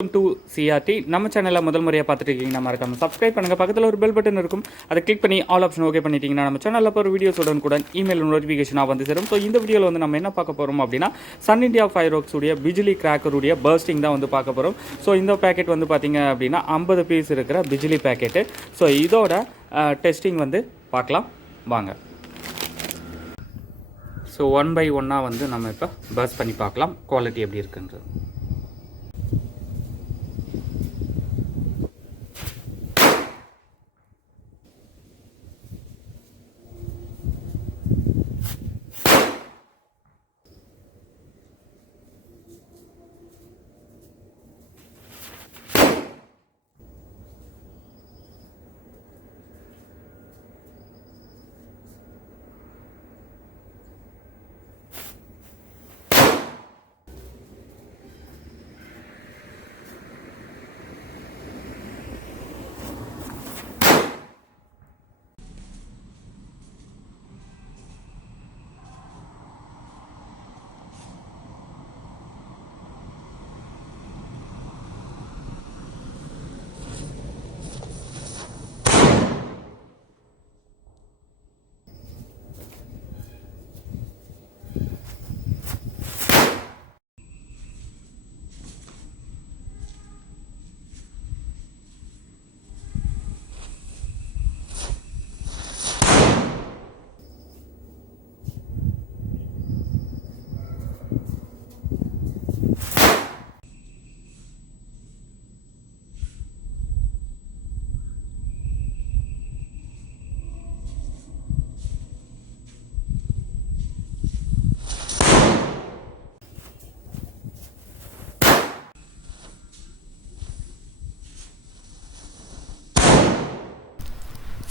Welcome to CRT. நம்ம சேனலில் முதல் முறையாக பார்த்துட்டு இருக்கீங்கன்னா மறக்காம சப்ஸ்கிரைப் பண்ணுங்கள். பக்கத்தில் ஒரு பெல் பட்டன் இருக்கும், அதை கிளிக் பண்ணி ஆல் ஆப்ஷன் ஓகே பண்ணிட்டீங்கன்னா நம்ம சேனலில் போகிற வீடியோஸ் உடனுக்குடன் இமெயில் நோட்டிஃபிகேஷனாக வந்து சேரும். ஸோ இந்த வீடியோவில் வந்து நம்ம என்ன பார்க்க போகிறோம் அப்படின்னா சன்னிந்தியா ஃபயர்வொர்க்ஸ் உடைய பிஜிலி கிராக்கருடைய பர்ஸ்டிங் தான் வந்து பார்க்க போகிறோம். ஸோ இந்த பேக்கெட் வந்து பார்த்தீங்க அப்படின்னா 50 பீஸ் இருக்கிற பிஜிலி பேக்கெட்டு. ஸோ இதோட டெஸ்டிங் வந்து பார்க்கலாம் வாங்க. ஸோ 1 by 1 வந்து நம்ம இப்போ பர்ஸ்ட் பண்ணி பார்க்கலாம் குவாலிட்டி எப்படி இருக்குன்றது.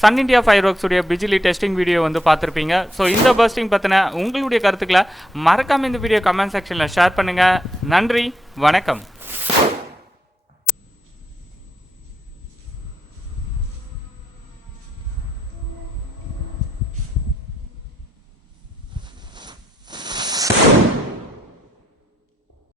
சன்னிந்தியா ஃபயர்வொர்க்ஸ் உடைய பிஜிலி டெஸ்டிங் வீடியோ வந்து பார்த்துருப்பீங்க. ஸோ இந்த பர்ஸ்டிங் பற்றின உங்களுடைய கருத்துக்களை மறக்காமல் இந்த வீடியோ கமெண்ட் செக்ஷனில் ஷேர் பண்ணுங்கள். நன்றி, வணக்கம்.